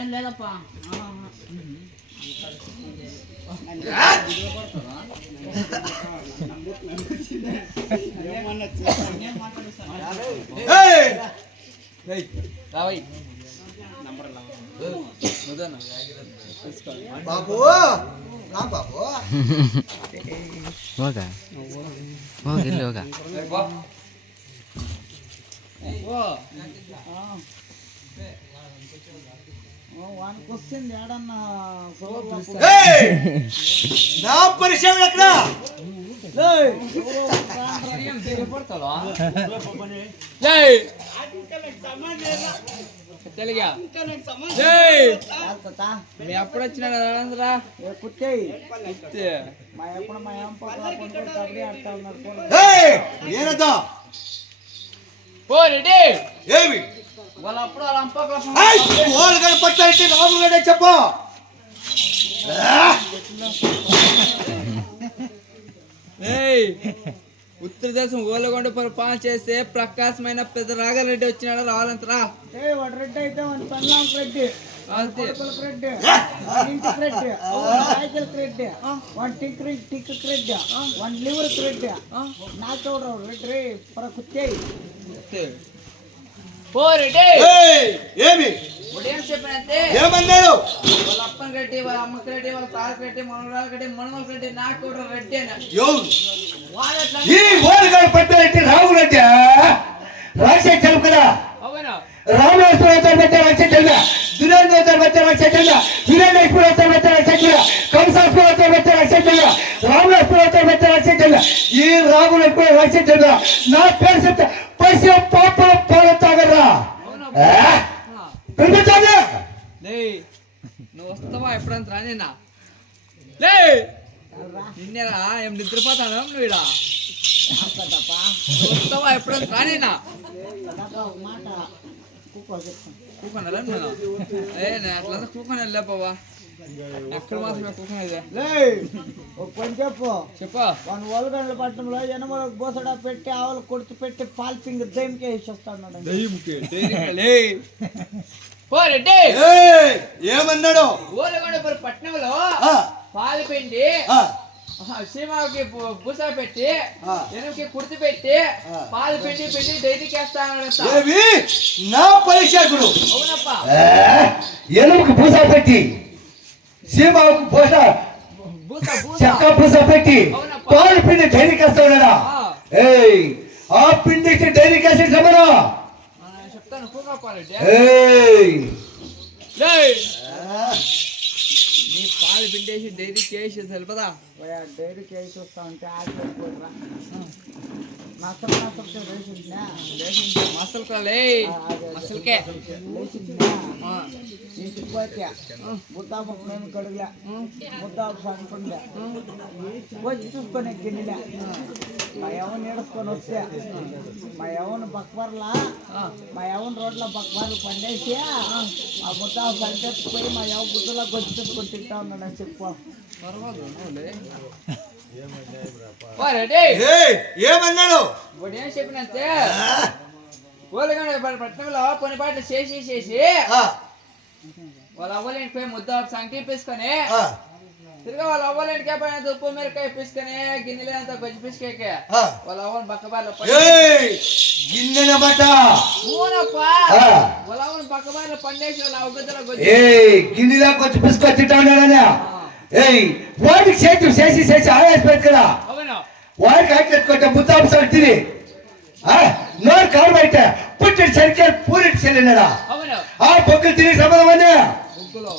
ఏం లేదప్పా బాబు బాబు ಹೋಗ ಹೋಗ ಇಲ್ಲಿ ಹೋಗ వానికి వస్తుంది ఏడన్నా నా పరిచయం ఎక్కడ ఎప్పుడు వచ్చినా రా కుట్టే మా ఎప్పుడు మా ఏం కబడ్డీ ఆడుతా ఉన్నారు ఏమి వాళ్ళ అప్పుడు వాళ్ళ అంపకలు పట్టాలంటే రాము గడే చెప్పు ఉత్తర దేశం ఓలగొండ పాన్ చేస్తే ప్రకాశమైన పెద్ద రాఘరెడ్డి వచ్చినాడు రావాలంతరా వాడు రెడ్డి అయితే పల్లాంకి రెడ్డి రెడ్డి ఇంటికి రెడ్డి సైకిల్కి రెడ్డి వన్ టిక్ రెడ్డి వన్ లివర్కి రెడ్డి నాకెవరు రెడ్డి కుత్తే ఏమి ఏమన్నాడు వాళ్ళ అప్పని రెడ్డి వాళ్ళ అమ్మకి రెడ్డి వాళ్ళ తాతకి రెడ్డి మనవరాలకి రెడ్డి మనవలకి రెడ్డి నాకు రెడ్డి అని ఈ ఓడిగాడు పట్టాలంటే రావు రెడ్డి రాసే తెలుపు కదా రామేశ్వరం పెట్టే వచ్చే తెలుగు దురేంద్ర పెట్టే వచ్చే తెలుగు వీరేంద్ర పెట్టే వచ్చే తెలుగు కంసాస్పురం పెట్టే వచ్చే తెలుగు రామేశ్వరం పెట్టే వచ్చే తెలుగు ఈ రాములు ఎక్కువ వచ్చే తెలుగు నా పేరు చెప్తే పసి పాప పాలు తాగరా నువ్వు వస్తావా ఎప్పుడంత రానేనా నిన్నేరా ఏం నిద్రపోతాను నువ్వు ఇడా వస్తావా ఎప్పుడంత రానేనా కూకున్నారా నేను అట్లా కూకొని వెళ్ళాపోవా ఎక్కడ మాత్రమే కూకునేదే పని చెప్పు మన ఓలగండ్ల పట్టణంలో ఎనమలకు బోసడా పెట్టి ఆవులు కొడుతు పెట్టి పాలు పిండి దయ్యంకే వేసేస్తాడు ఏమన్నాడు ఓలగొండ పట్టణంలో పాలు పిండి సీమాకి పూస పెట్టి ఎనుకి కుర్తి పెట్టి పాలు పిండి డైరీకి వేస్తాడు నా పరిచకుడు అవునప్పా ఎనుకు పూస పెట్టి సీమాకు పూస చెక్క పూస పెట్టి పాలు పిండి డైరీకి వేస్తాడా ఆ పిండికి డైరీకి వేసే సమరా చెప్తాను నీ పాలు పిండేసి డైరీకి వేసి తెలుపదా డైరీకి వేసి వస్తా ఉంటే ఆడిపోయిరా మసలు మసలుకే ఇంటికి పోతే ముద్దాపు మేము కడుగులే ముద్దాపు సంటుండే వచ్చి చూసుకొని గిన్నెలే మా ఎవరిని ఏడుచుకొని వస్తే మా ఎవరిని బక్బర్లా మా ఎవరిని రోడ్ల బక్బర్లు పండేసి ఆ ముద్దాపు సంటెత్తుకుపోయి మా ఎవ గుడ్డలో గొచ్చి చూసుకొని తింటా ఉన్నాడని చెప్పు ఏమన్నాడు ఏం చెప్పినంతే ఓలగొండ పట్టణంలో కొన్ని పాటలు చేసి వాళ్ళ అవ్వలేని పోయి ముద్ద సంగతి తీసుకొని తిరిగా వాళ్ళ అవ్వాలంటే పైన ఉప్పు మిరకాయ పిసుకని గిన్నెలే అంత బజ్జి పిసుకే ఆ. వాళ్ళ అవ్వని బక్కబార్లో ఏయ్ గిన్నెన బట్ట వాళ్ళ అవ్వని బక్కబార్లో పండేసి వాళ్ళ అవ్వగద్దలో ఏయ్ గిన్నెలా కొంచెం పిసుకొచ్చిട്ടാ ఏయ్ వాడికి చేసి ఆయాస పెట్టి కదా అవునా వాడికి ఆటెత్తుకుంటే ముద్దాంశాలు తిని నోరు కాలు బయట పుట్టిన సరికే పూరి చెల్లినాడా అవునా ఆ పొక్కులు తిని సంబంధమనే ముగ్గులో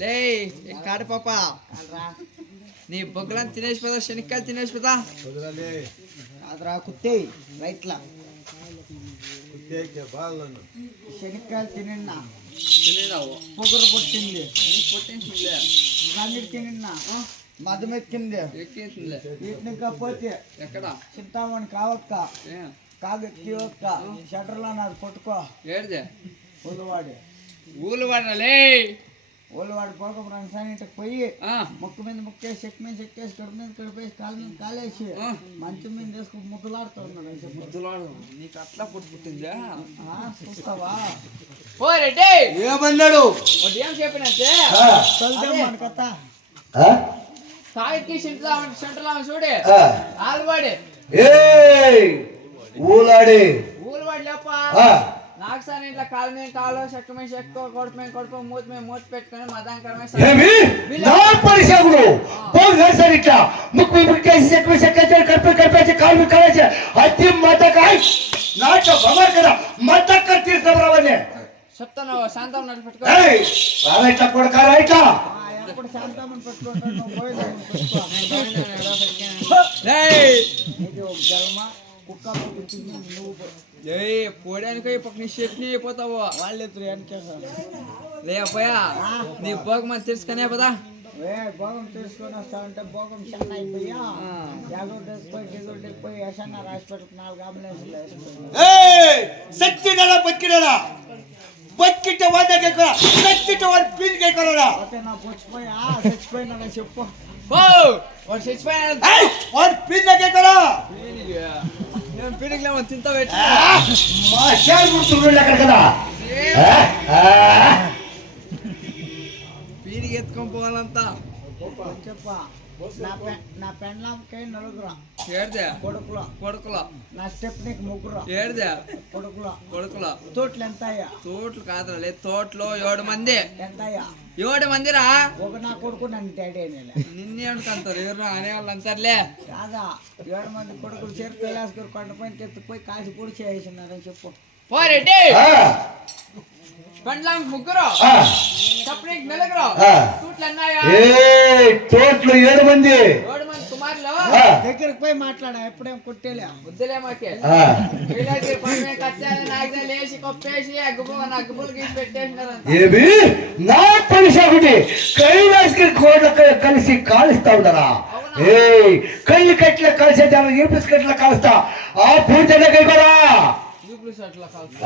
లే కాడు పాప నీ బొగ్గులను తినేసి పెదా శనిక్కాయలు తినేసి పెదా అదిరా కుత్తే రైట్లా శనక్కాయలు తినిన్నా తినేదావు పొగరు పుట్టింది పుట్టించిందిలే అన్నిటి తినిన్నా మధుమెక్కింది ఎక్కేసిందిలే వీటిని కాకపోతే ఎక్కడ చింతామణి కావక్క ఏ? కాగెత్తి ఒక్క షటర్లో నాకు కొట్టుకో ఏడిదే ఊళ్ళవాడి ఊళ్ళు వాడినలే ఊళ్ళవాడి పోక రంసానికి పోయి ఆ, ముక్కు మీద ముక్కేసి చెక్ మీద చెక్కేసి కడుపు మీద కడిపేసి కాలు మీద కాలేసి మంచం మీద తీసుకుని ముద్దులాడుతూ ఉన్నాడు అని చెప్పి ముద్దులాడు నీకు అట్లా పుట్టిందా చూస్తావా ఓ రెడ్డి ఏమన్నాడు ఒకటి ఏం చెప్పినంతే చదువుతామని కథ కాగితకి సెంటర్లో చూడే ఆలువాడి ఏయ్ ఊలాడి ఊలువాడి లేప నాకు సార్ ఇంట్లో కాలు మీద కాలు చెక్క మీద చెక్క కొడుపు మీద కొడుపు మూతి మీద మూతి పెట్టుకుని మదాంకరమే ఏమి నా పరిశాగుడు పోగా సార్ ఇట్లా ముక్కు ముక్కేసి చెక్కేసి కడిపేసి కాలు కాలేసి అతి మతకాయ్ నాట బమర్ కదా మతక్క తీర్చబరవనే చెప్తాను శాంతం నడిచి పెట్టుకో ఏయ్ రాయిట్లా కొడక రాయిట్లా ఎప్పుడు శాంతమని పెట్టుకుంటాను నువ్వు పోయేదాన్ని పెట్టుకో ఇది ఒక జలమ కుక్క పుట్టింది నువ్వు పోడానికి పక్కన చట్నీ అయిపోతావు వాళ్ళిద్దరు వెనకేసారు లేకపోయా నీ భోగ మంది తెలుసుకునే పదా భోగం తీసుకొని వస్తామంటే భోగం చిన్న అయిపోయా ఎగురు పోయి యశన్న హాస్పిటల్కి 4 అంబులెన్స్లు వేసుకున్నాను సచ్చినడా బతికినడా బతికిట్ట వాదకే కొరా సచ్చిట వాడి పీనికే కొరడా ఓకే నా చచ్చిపోయినా చెప్పు వాడు చచ్చిపోయినా ఏయ్ వాడి పీనికే కొరా నేను పీడికి తింటా పెట్టి మా షేర్ గుర్తుండే అక్కడ కదా పీడికి ఎత్తుకొని పోవాలంతా చెప్ప నా పెండ్లాంకి 4 ఏడిదే కొడుకులు కొడుకులో నా స్టెప్నికి 3 ఏడిదే కొడుకులు కొడుకులో తోటలు ఎంత అయ్యా తోటలు కాదులే తోటలో 7 మంది ఎంత అయ్యా 7 మందిరా ఒక నా కొడుకు నన్ను తేడే నిన్నే అనుకుంటారు ఎవరు అనేవాళ్ళు అంటారులే కాదా 7 మంది కొడుకులు చేరు కైలాసగిరి కొండపైన ఎత్తుకుపోయి కాసి పొడి చేసినారని చెప్పు పోరెడ్డి పండ్లాంగ్ 3 చప్పనికి 4 తోటలు అన్నాయా తోటలో 7 మంది 7 మంది కుమారులు దగ్గరికి పోయి మాట్లాడా ఎప్పుడేం కొట్టేలే వద్దులే మాకే కైలాసగిరి కొండ మీద కచ్చాలని నాకు లేచి కొప్పేసి అగ్గుపులు గీసి పెట్టేసినారంట ఏమి నా పరిశాగుడి కైలాసగిరి కోట కలిసి కాలుస్తా ఉండరా కళ్ళు కట్ల కలిసే ఏపిస్కట్ల కాలుస్తా ఆ పూర్తయిన కైకోరా జూబ్లీ షర్ట్ల కలిసి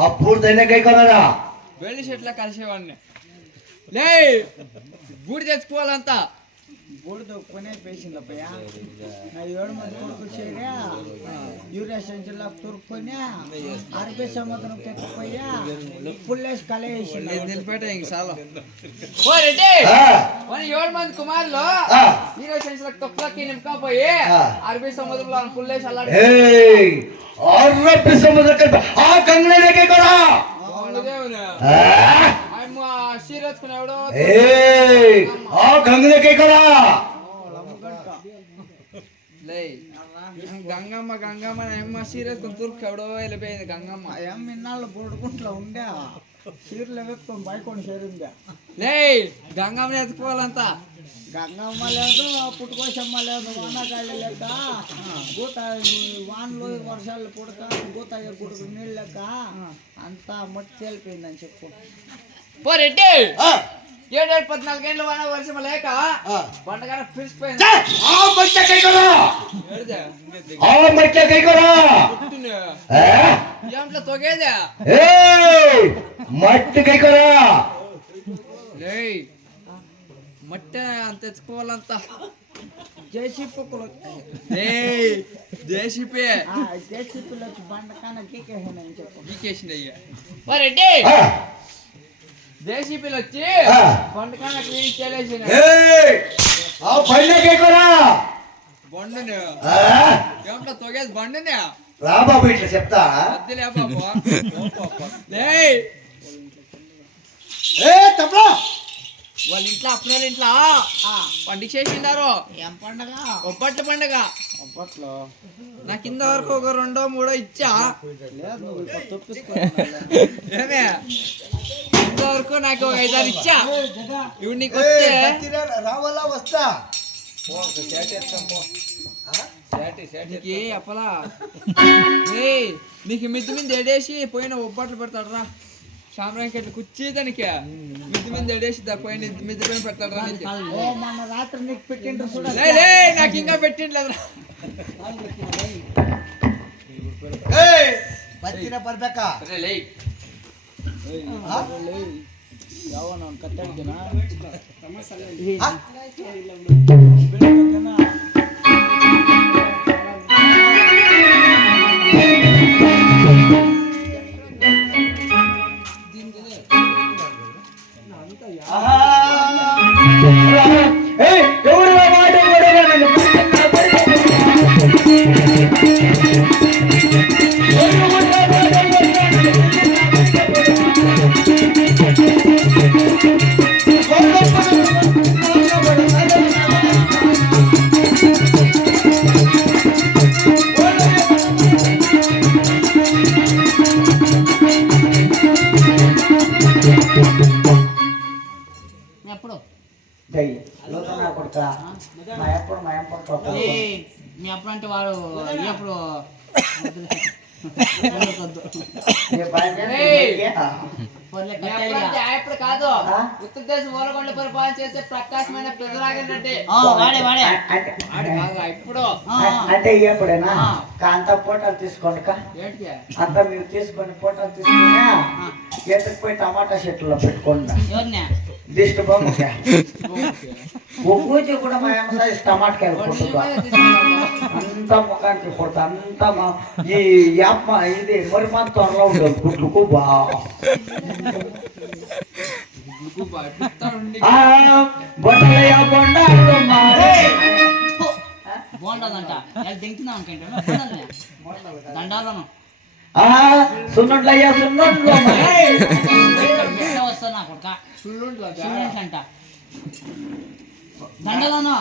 ఆ పూర్తయిన కైకోరా వెళ్ళి షర్ట్ల కలిసేవాడిని లే బూడి తెచ్చుకోవాలంతా బూడిద కొనే పేసింది అప్పయ్యా నా 7 మంది కొడుకులు చేరా యూరియా సెంచుల్లో తురుక్కొని అరబీ సముద్రం ఎత్తుకుపోయా పుల్లేసి కలేసి నిలిపేట ఇంక చాలా రెడ్డి 7 మంది కుమారులు హీరో సెన్స్లకు తొక్కులకి నింపుకపోయి అరబీ సముద్రంలో పుల్లేసి అల్లాడి అరబీ సముద్రం ఆ గంగలే కైకోరా సీరచ్చుకునేవాడు ఆ గంగలే కైకోరా లే గంగమ్మ అమ్మ సీరియస్ తుర్కు ఎవడో వెళ్ళిపోయింది గంగమ్మ అమ్మ ఇన్నాళ్ళు బోడుకుంట్లో ఉండే చీరలు ఎత్తుకొని బయకొని చేరిందా లే గంగమ్మని ఎత్తుకోవాలంతా గంగమ్మ లేదు పుట్టుకోసమ్మ లేదు వానాకాయలు లేక గూత వానలు వర్షాలు పుడక గూత గుడుకు నీళ్ళు లేక అంతా మట్టి తేలిపోయిందని చెప్పు రెడ్డి 7-14 ఏళ్ళ వాన వర్షం లేక పంటగానే పిలిచిపోయింది ఏంట్లో తొగేదా మట్టి కైకోరా లే మట్టి అంత తెచ్చుకోవాలంతా జేసీపీలు జేసీపీ జేసీపీలు వచ్చి బండకాన గీకేసానని చెప్పు గీకేసింది అయ్యా రెడ్డి జేసీపీలు వచ్చి ఆ. పండుగ క్లీన్ చేయలేసి ఆ బండికి ఎక్కురా బండుని ఆ? ఏమిటో తొగేసి బండుని రా బాబు ఇట్లా చెప్తా వద్దులే బాబు ఏయ్ ఏ తప్పలా వాళ్ళ ఇంట్లో అప్పుల ఇంట్లో పండుగ చేసిండారు ఏం పండగ ఒప్పట్ల పండుగ అప్పట్లో నా కింద వరకు ఒక 2 3 ఇచ్చా లేదు నువ్వు ఇప్పుడు తప్పించుకో ఏమే కింద వరకు నాకు ఒక 5 6 ఇచ్చా ఇవి నీకు వస్తే రావాలా వస్తా నీకు అప్పలా ఏయ్ నీకు మిద్ది మీద ఎడేసి పోయిన ఒప్పట్లు పెడతాడు రా సాంబ్రానికి ఇట్లా కుర్చీ దానికి మిద్ది మీద ఎడేసి పోయిన మిద్ది పైన పెడతాడు రా నీకు ఓ మన రాత్రి నీకు పెట్టిండ్రు చూడ లే లే నాకు ఇంకా పెట్టిండ్లేదురా బతిన పర్బెక్క సరే లే ಯಾವನ ಕಟ್ಟಾಡ್ತೀನ ఎవరు మాట ఎప్పుడు మీ అప్పుడు అంటే వాడు ఎప్పుడు ఇప్పుడు కాదు ఉత్తరదేశం ఓలగొండ పరిపాలన చేసే ప్రకాశమైన ప్రజలాగంటే వాడే వాడే ఇప్పుడు అంటే ఎప్పుడైనా అంత ఫోటోలు తీసుకోండి ఏంటి అంతా మీరు తీసుకొని ఫోటోలు తీసుకుని ఎత్తుకుపోయి టమాటా చెట్లలో పెట్టుకోండి ఎవరినా దిష్టి బొమ్మకి ఒక్కూచి కూడా మా అమ్మ సైజ్ టమాటకాయలు కొట్టుకో అంత ముఖానికి కొడుతా అంత ఈ యాప్ ఇది మరి మన త్వరలో ఉండదు గుడ్లుకు బొండలయ్య బొండాలు బాగుంటుందంట దింకుతున్నాం అనుకుంటాను దండాలను సున్నుండ్లయ్య సున్నుండ్లు వస్తా కొడుక అంట దండలను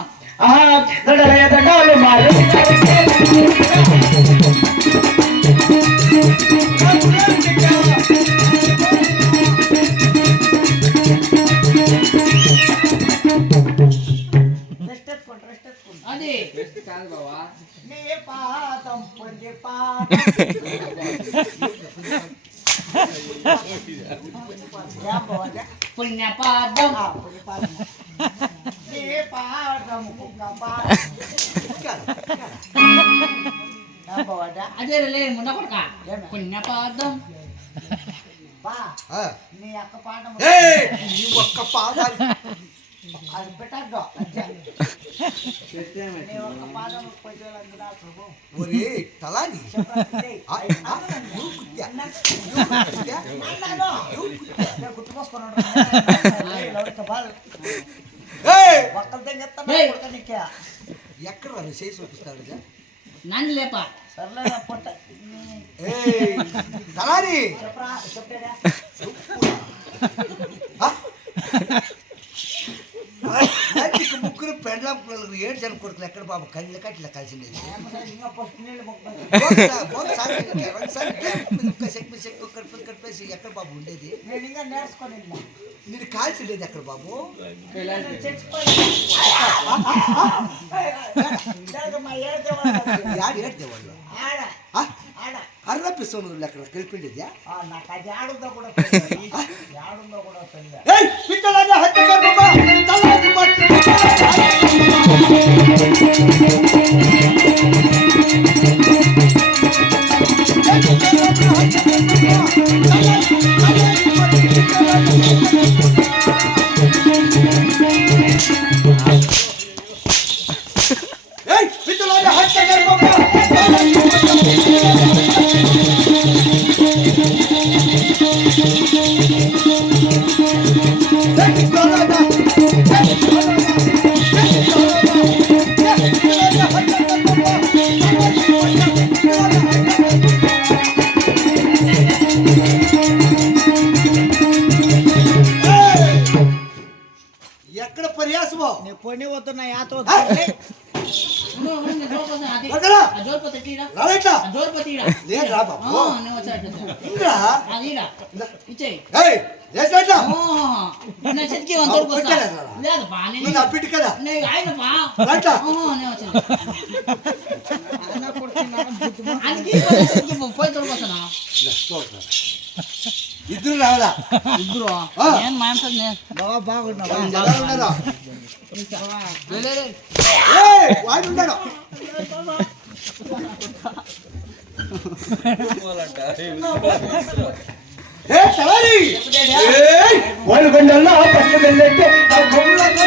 దండలయ్య దండాలు మారు అది కాదు బావా పుణ్యపాదం అదే లే ముండ కొడుక పుణ్యపాదం నీ ఒక్క పాద అది పెట్టద్దు ఒరే తలాని ఎక్కడ వాళ్ళు చేసి చూపిస్తాడు నన్ను లేప తలాని ముగ్గురు పెండ్లాం పిల్లలు ఏడ్చాను కొడుకులు ఎక్కడ బాబు కళ్ళు కట్ల కలిసింది ఎక్కడ బాబు ఉండేది నేను కాల్చిండేది ఎక్కడ బాబు యాడ్ ఏడ్తే వాళ్ళు అర్రపిస్తాను ఎక్కడ కలిపిండేది మోసమో నీ పొని వద్దు నా యాత వద్దు లేదు రా బాబు అప్పిట్టు కదా ఇద్దరు రావాలా ఇద్దరు బాగా బాగున్నావా ఉన్నారా వాడు ఉన్నాడు వాళ్ళు కొండల్లో పక్కన వెళ్ళంటే ఆ కొమ్ములతో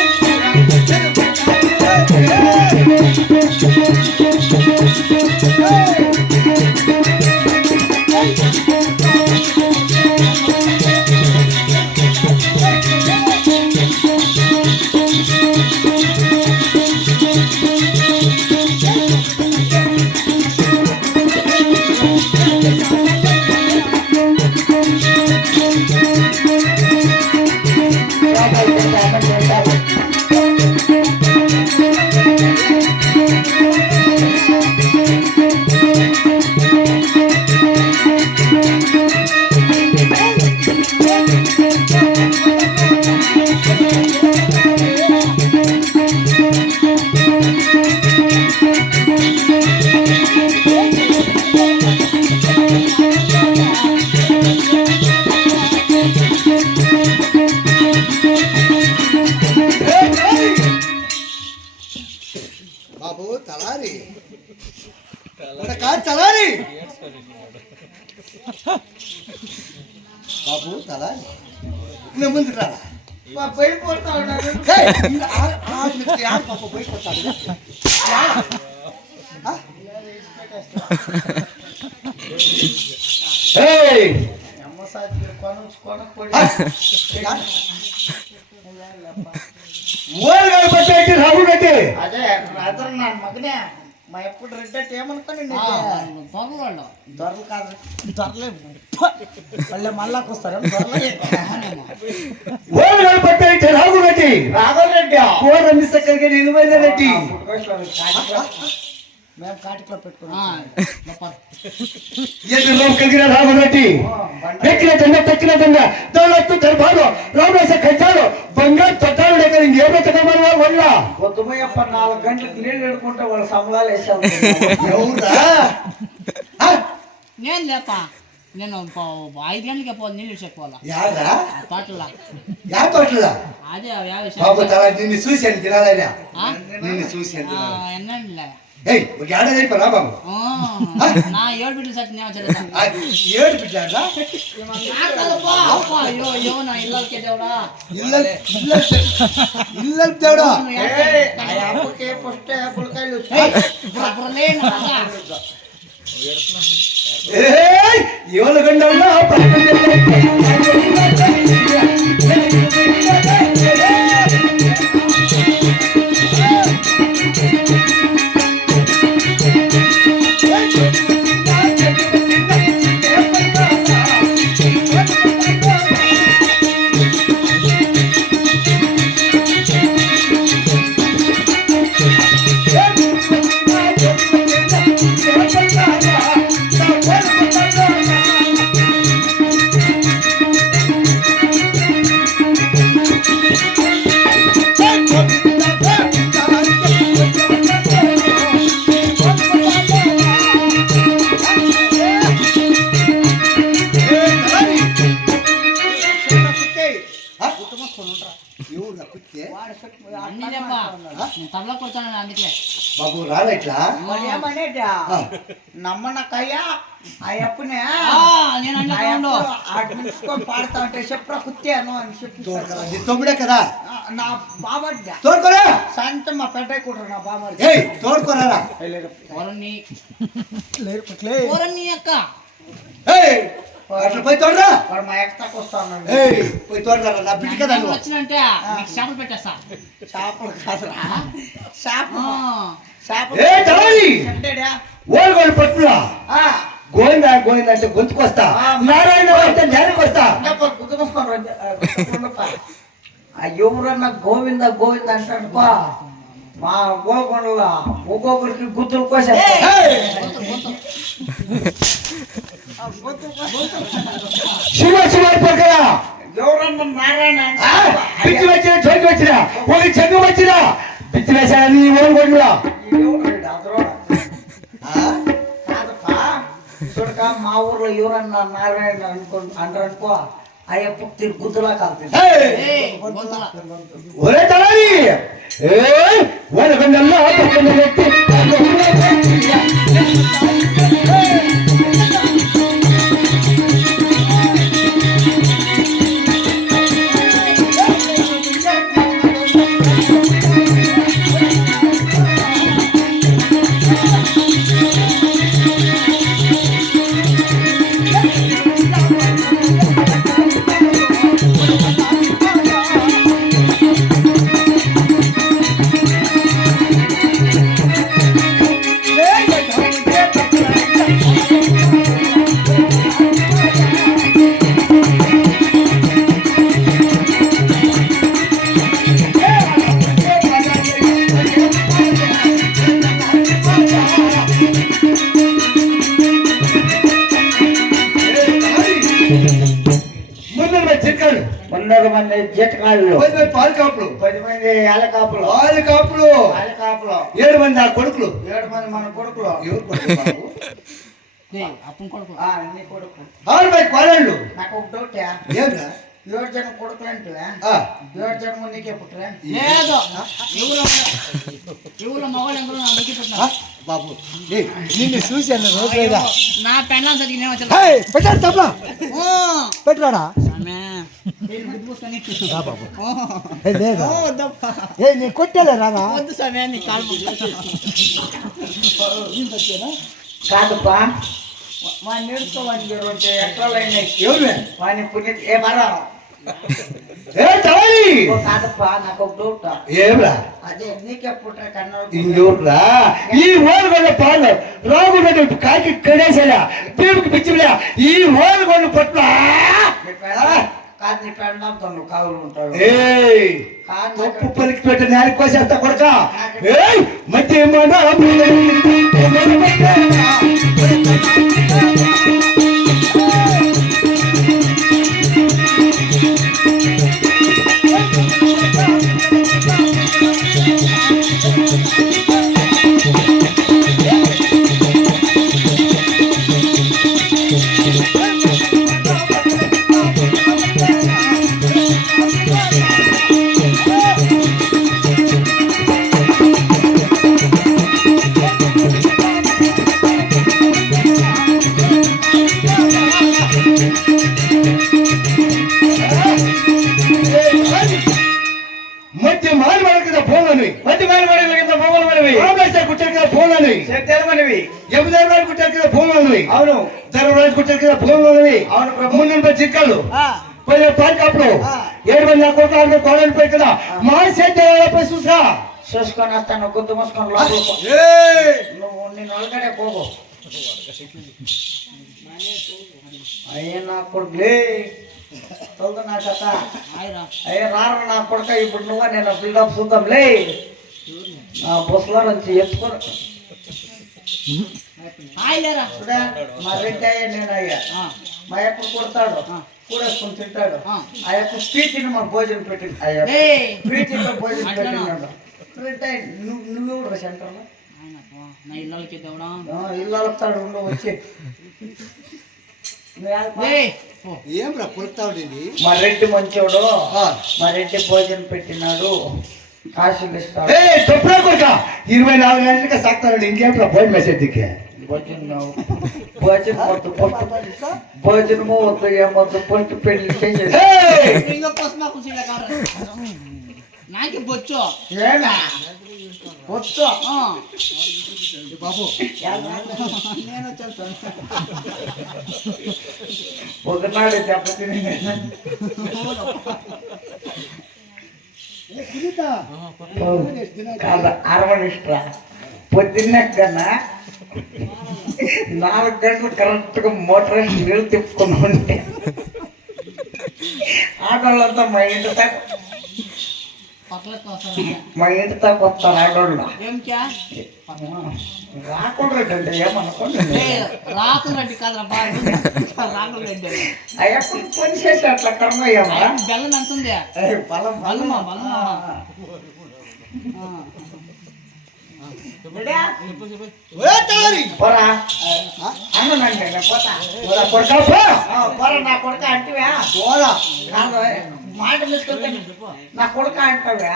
బాబు తలారి కాదు తలారి బాబు తలారి నువ్వు ముందు రారా పోయిపోతా ఉన్నాడు పాప పోయిపోతాడు రాహుల్ రెడ్డి అదే రాత్రి నా మగనే మా ఎప్పుడు రెడ్డి ఏమనుకోని దొరలు కాదు దొరలే మళ్ళీ మళ్ళాకి వస్తారు రాహుల్ రెడ్డి రాఘవ రెడ్డి కోరమి సక్కడికి నిలువైన రెడ్డి మేము కాటిలో పెట్టుకున్నాం కలిగిన రాహుల్ రెడ్డి ఎక్కిన దండ తక్కిన దండ దౌలత్తు దర్బారు రామేశ కట్టాలు బంగారు తట్టాలు దగ్గర ఇంకేమో చదవమని వల్ల పొద్దుపోయప్ప 4 గంటలకు నీళ్ళు ఎడుకుంటే వాళ్ళ సంబళాలు వేసాము నేను లేప నేను 5 గంటలకి పోవాలి నీళ్ళు చెప్పుకోవాలా యారా తోటలా యా తోటలా అదే బాబు తల నిన్ను చూశాను తినాలనే నిన్ను చూశాను ఎన్నండిలే ఏయ్ ఒక ఏడాది అయిపోరా బాబు నా 7 బిడ్డలు సచ్చి నేను చెల్లుతా 7 బిడ్డలా అయ్యో నా ఇళ్ళకి దేవుడా ఇల్లలు దేవుడా అప్పుకే పుష్ట పులకాయలు ఏళ్ళు గంటల్లో తబలా కొడతాను అందుకే బాబు రాలేట్లా ఏమనేటా నమ్మనకయ్యా అయ్యప్పనే అడ్మించుకొని పాడుతా ఉంటే చెప్పరా కుత్తాను అని చెప్పి తొమ్మిడే కదా నా బాబడ్డా తోడుకోరా సాయంత్రం మా పెద్ద కూడరు నా బాబు తోడుకోరా అక్క అట్లా పోయి తోడరా వాడు మా ఎక్కతాకు వస్తా ఉన్నాడు పోయి తోడరా నా బిడ్డ కదా నువ్వు వచ్చినంటే మీకు చేపలు పెట్టేస్తా చేపలు కాదురా చెప్పాడా ఓల్గోలు పట్టురా గోవిందా గోవింద అంటే గొంతుకొస్తా నారాయణ అంటే నేరకొస్తా ఎవరన్నా గోవింద గోవింద అంటాడుకో మా గోల్కొండలో ఒక్కొక్కరికి గుర్తులు కోసేస్తారు. శివ శివ పక్కన ఎవరన్నా నారాయణ పిచ్చి వచ్చిన చోటు వచ్చిన ఒక చెంగు వచ్చిన పిచ్చి వేసాడని ఓడిపోయిందా చూడక మా ఊర్లో ఎవరన్నా నారాయణ అంటారు అనుకో అయ్యప్ప తిరుగుతులా కాల్తుంది. ఒరే తలారి వనకొండల్లో చిక్కలు 100 మంది జీతకాళ్ళు, 10 మంది పాలు కాపులు, 10 మంది ఏలకాపులు, 6 కాపులు, 7 మంది నా కొడుకులు. 7 మంది మన కొడుకులు. ఎవరు కొడుకులు బాబు? అప్పుడు కొడుకు నీ కొడుకు. 6 మంది కోడళ్ళు. నాకు ఒక డౌట్, ఏమ్రా? 7 జనం కొడుకులు అంటే 7 జనం నీకే పుట్టరా? లేదు ఎవరు మగవాళ్ళు ఎందరో నా దగ్గర పెట్టినా. బాబు నిన్ను చూశాను రోజుగా నా పెళ్ళం చదివి నేను పెట్టాడు తప్ప పెట్టాడా నేను కొట్టాలే రాదా వద్దు సమయాన్ని కాలు కాదుపా వాడిని నేర్చుకోవాలని రోజు ఎట్లయినాయి ఎవరు వాడిని పుణ్య ఏ మరా కాదప్పా నాకు ఒక డౌట్. ఏమ్రా అదే నీకే పుట్ర కన్నా ఇంకెవర్రా ఈ ఓలుగొండ పాలు రాగుండ కాకి కడేసేలా దేవుడికి పిచ్చిలే ఈ ఓలుగొండ పట్ల కాదు నీ పెండంతో నువ్వు కావులు ఉంటాడు. తప్పు పలికి పెట్టి నేల కోసేస్తా కొడక మధ్య మాలి మనకి ఫోన్లని మధ్య మాలి మనకి ఫోన్లని రామేశ్వర కుట్ట ఫోన్లని తెలవనివి యముదారు కుట్ట ఫోన్లని అవును ధర్మరాజు కుట్ట ఫోన్లని అవును ప్రభు. ముందు చిక్కలు పాలకాపులు 7 మంది నా కొడుకు 6 కోడలు పోయి కదా మా సేద్యాలపై చూసా చూసుకొని వస్తాను గుద్దు మూసుకొని లోపలికి నువ్వు నేను ఒళ్ళగడే పోగు అయ్యే నా కొడుకులే తొలదు నా కథ అయ్యే రారు నా కొడుక ఇప్పుడు నువ్వు నేను బిల్డప్ చూద్దాంలే నా బస్సులో నుంచి ఎత్తుకొని చూడా మా రెడ్డి అయ్యా నేను అయ్యా మా ఎప్పుడు కొడతాడు కూడేసుకొని తింటాడు ఆ యొక్క స్పీచ్ని మా భోజనం పెట్టింది అయ్యా స్పీచ్లో భోజనం పెట్టినాడు రెడ్డి నువ్వు సెంటర్లో నా ఇళ్ళకి ఇల్లుతాడు ఉండు వచ్చి ఏం పుడతావు మా రెడ్డి మంచోడు మా రెడ్డి భోజనం పెట్టినాడు కాశీలు ఇస్తాడు 24 గంటలకి సాగుతాడు ఇంకేం భోజనం మెసేజ్కి భోజనము వద్దు ఏమొద్దు పొట్టు పెళ్లి చేసేది నాకే బొచ్చు బొచ్చు బాబు నేను చెప్తాను ఒకనాడు దెబ్బతిని అరవనిష్ట పొద్దున్నే కన్నా 4 గంటలు కరెక్ట్గా మోటార్ నీళ్ళు తిప్పుకుని ఉంటే ఆటోళ్ళంతా మా ఇంటి దాకా పక్కలకు వస్తారా మా ఇంటి దాకా వస్తారు ఆడోళ్ళు ఏం క్యా రాకుండా అంటే ఏమనుకోండి రాకుల రెడ్డి కాదురా బాగా రాకుల రెడ్డి అయ్యా పని చేసి అట్లా కర్మ అయ్యామా బెల్లం ఎంత ఉంది బలం బలమా బలమా పోరా అన్నండి పోతా పోరా నా కొడుక అంటివా పోరా మాట నా కొడుక అంటావా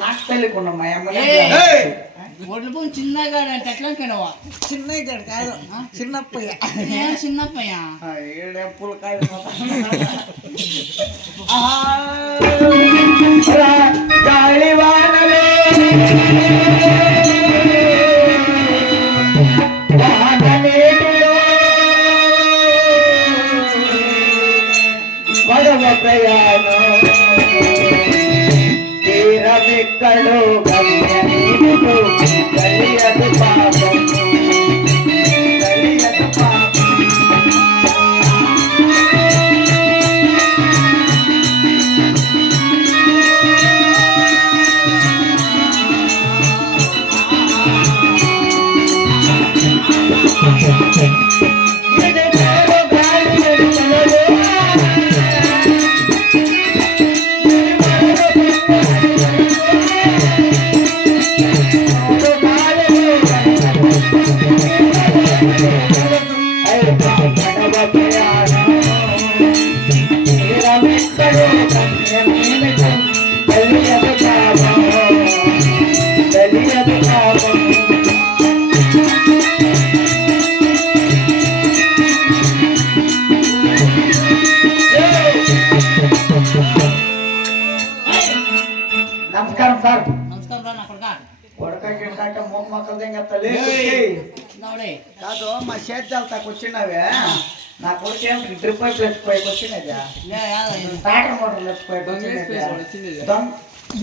నాకు తెలియకుండా మా అమ్మ ఒడ్లు పోయి చిన్నగా అంటే ఎట్లా అనుకున్నావా చిన్న కాదు చిన్నప్పయ్య చిన్నప్పయ్య ఏడే పులకాయ గాలివానలే పడవ ప్రయాణం తీరమెక్కడో గమ్యమేమిటో తెలియదు పాపం తెలియదు పాపం నమస్కారం సార్ నమస్కారం రా నా కొడుకా కొడకంటే మూక మొక్కలు దింగత్తలే నవడే కాదు మా సేద్యాలకి వచ్చినవే నా కొడుకు ఏం డ్రిప్ పైపు ఎత్తుకోయకి వచ్చినదా టాటర్ మోటార్లు ఎత్తుకోయకి వచ్చినదా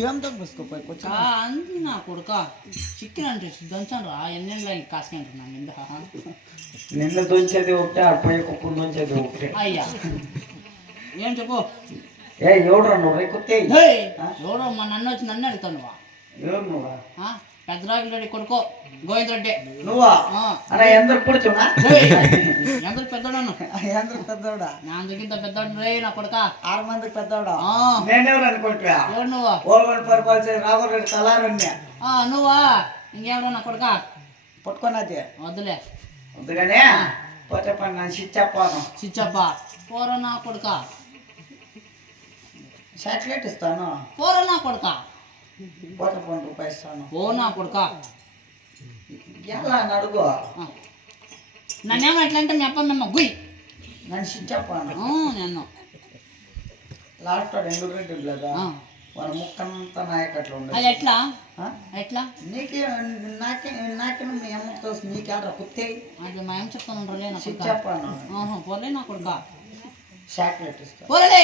ఏం తగ్గిపోయి వచ్చి అంది నా కొడుక చికెన్ అంటే దంచాను రా ఎన్నెండ్ల కాసుకుంటున్నా నింద నిన్న దొంచేది ఒకటే ఆ పై కుక్కలు దొంచేది ఒకటే అయ్యా ఏం చెప్పు ఏ ఎవడు నువ్వు రేకొత్తే ఎవరో మా నన్ను వచ్చి నన్ను అడుగుతావు నువ్వా ఎవరు నువ్వా పెద్దరాజు రెడ్డి కొడుకో గోవింద్ రెడ్డి నువ్వా అలా ఎందరు పుడుతున్నా ఎందరు పెద్దోడను ఎందరు పెద్దోడా నా అందుకింత పెద్దోడు రే నా కొడుక 6 మందికి పెద్దోడా ఆ. నేనెవరు అనుకుంటా ఎవరు నువ్వా ఓల్వన్ పరిపాలించే రాఘవరెడ్డి తలారన్య నువ్వా ఇంకేమో నా కొడుక పట్టుకున్నది వద్దులే వద్దుగానే పోతే పని నన్ను చెప్పాను చిచ్చప్ప పోర నా కొడుక చాక్లెట్ ఇస్తాను పోర నా కొడుక పోతే పని రూపాయి ఇస్తాను ఓ నా కొడుక ఎలా అని అడుగు నన్నేమో ఎట్లా అంటే మీ అప్ప మేము గుయ్ నన్ను చెప్పాను నేను లాస్ట్ ఎండురెడ్డి లేదా ఆ. వాళ్ళ ముక్కంతా నాయకట్లు అది ఉండదు ఎట్లా ఎట్లా నీకే నాకే మీ అమ్మకు తెలుసు నీకేడ్రా కుత్తే అది మా ఏం చెప్తాను రలే నా కొడుక చెప్పాను పోలే నా కొడుక చాక్లెట్ ఇస్తాను పోలే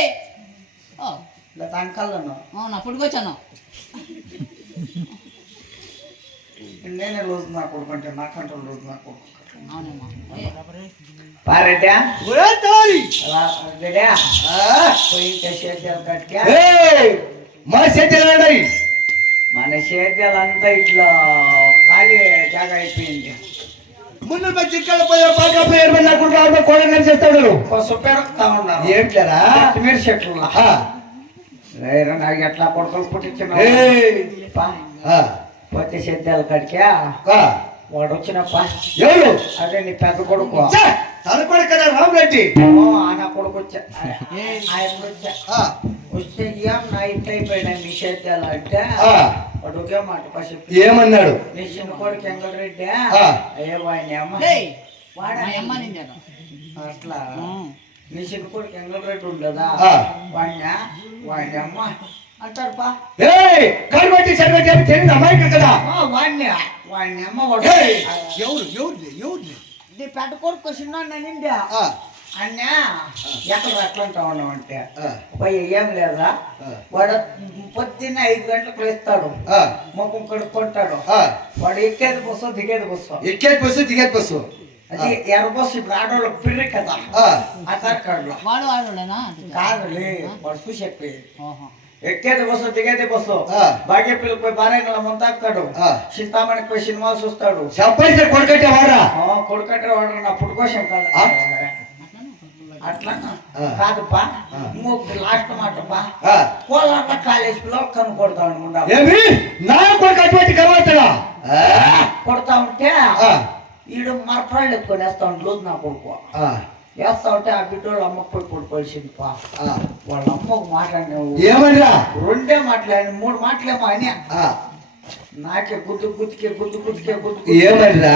లేదా అంకల్లను నా పుట్టుకొచ్చాను నేనే రోజు నా కొడుకుంటే నాకంటే రోజు నా కొడుకు అవునమ్మా పారెడ్డా పోయి సేద్యాలు కట్టుకే మా చేతులు మన సేద్యాలంతా ఇట్లా ఖాళీ జాగా అయిపోయింది ముందు చిక్కల పోయే బాగా పోయారు నాకు కూడా నడిచేస్తాడు పెరుగుతా ఉన్నారు ఏంట్లేరా కొత్తిమీర చెట్లు నాకు ఎట్లా కొడుకులు పుట్టించిన పోతే సేద్యాలు కడికా వాడు వచ్చినప్ప ఎవరు అదే నీ పెద్ద కొడుకు తలపడి కదా రామరెడ్డి ఆయన కొడుకు వచ్చా ఆయన వచ్చా వస్తే ఏం నా ఇంటి అయిపోయినా మీ సేద్యాలు అంటే వాడు ఒకే మాట పసి ఏమన్నాడు నీ చిన్న కొడుకు ఎంగరెడ్డి అయ్యే వాడిని అమ్మ అమ్మ నేను అట్లా నీ చిన్న కొడుకు ఎంగరెడ్డి ఉండదా వాడిని అమ్మ అంటారు పా కనబట్టి చనిపెట్టి తెలియదు అమ్మాయికి కదా వాడిని అమ్మ వాడు ఎవరు ఎవరు ఎవరు నీ పెద్ద కొడుకు చిన్న నిండా అన్నా ఎక్కడ అట్లా అంటా ఉన్నామంటే పోయి ఏం లేదా వాడు పొద్దున్న 5 గంటలకు లేస్తాడు ముఖం కడుక్కుంటాడు వాడు ఎక్కేది బస్సు దిగేది బస్సు ఎక్కేది బస్సు దిగేది బస్సు అది ఎర్ర బస్సు ఇప్పుడు ఆడవాళ్ళకి పిర్రి కదా ఆధార్ కార్డులో వాడు వాడులేనా కాదులే వాడు చూసి చెప్పి ఎక్కేది బస్సు దిగేది బస్సు భాగ్య పిల్లలు పోయి బారేగల ముంతాకుతాడు చింతామణికి పోయి సినిమాలు చూస్తాడు చెప్పేసి కొడుకట్టే వారా కొడుకట్టే వాడు నా పుట్టుకోసం కాదు అట్లా కాదుపా ఇంకొకటి లాస్ట్ మాటపా కోలాట కాలేజ్ పిల్లలు కనుకొడతా అనుకుంటా ఏమి నా కొడుకు అటువంటి కలవతాడా కొడతా ఉంటే ఈడు మరపరాళ్ళు ఎత్తుకొని వేస్తా ఉంటే రోజు నా కొడుకు వేస్తా ఉంటే ఆ బిడ్డోళ్ళు అమ్మకు పోయి కొడుకోవాల్సింది పా వాళ్ళ అమ్మకు మాట్లాడినావు ఏమన్నా 2 మాట్లాడి 3 మాటలేమో అని నాకే గుద్దుకే ఏమన్నా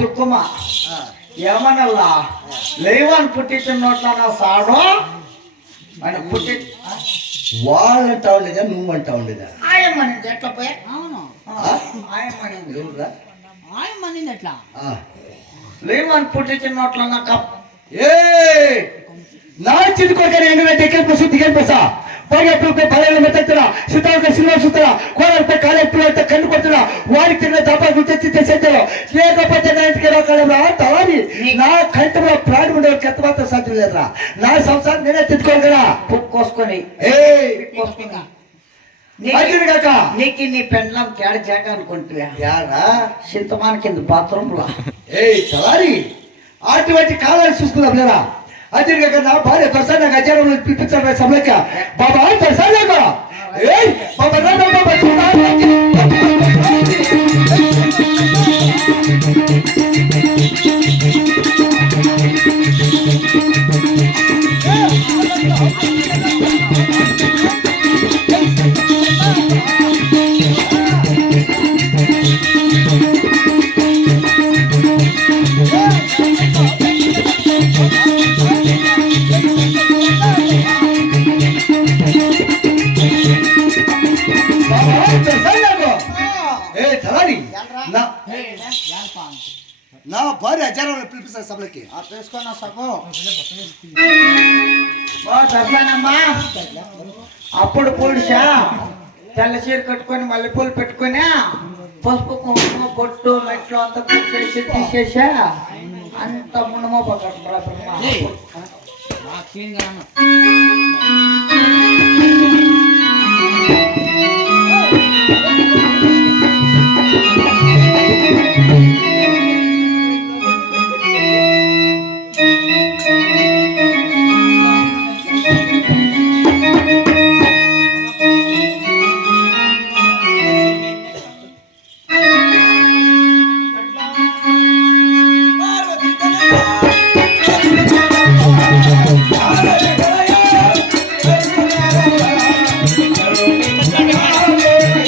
తుక్కుమా ఏమనల్లా లేవని పుట్టించిన నోట్ల నా సాడు అని పుట్టి వాళ్ళంటా ఉండేదా నువ్వు అంటా ఉండేదా ఆయమ్మనింది ఎట్లా పోయా అవును ఆయమ్మనింది ఆయమ్మనింది ఎట్లా లేవని పుట్టించిన నోట్ల నా కప్ ఏ నా చిన్న కొడుకని ఎంగ దిగేది బస్సా బాగా బలైన మెత్తరా సుతాల సినిమా చూస్తారా కోరంతా కాలేపులంతా కన్ను కొడుతున్నా వాడికి తిన్న దప్ప గుర్తెచ్చి తెచ్చేద్దారు లేకపోతే నా ఇంటికి రాకాలంరా తవారి నా కంటిలో ప్రాణం ఉండే చెత్త మాత్రం సాధ్యం లేదురా నా సంసారం నేనే తెచ్చుకోను కదా కోసుకొని కాక నీకు నీ పెండ్లం కేడ జాగా అనుకుంటున్నా యారా చింతమాన కింద బాత్రూమ్ లో తవారి అటువంటి కాలాలు చూసుకున్నాం లేదా అదిరిగా నా భార్య దర్శన గజారంలో పిలిపించారు సమలక బాబా దర్శన బాబా నా భార్య అజారంలో పిలిపిస్తారు సభలకి తీసుకున్నా సగం దర్శనమ్మా అప్పుడు పురుషా తెల్ల చీర కట్టుకొని మల్లెపూలు పెట్టుకుని పసుపు కుంకుమ బొట్టు మెట్లు అంతా పూసేసి తీసేసా అంత మునమో పక్కన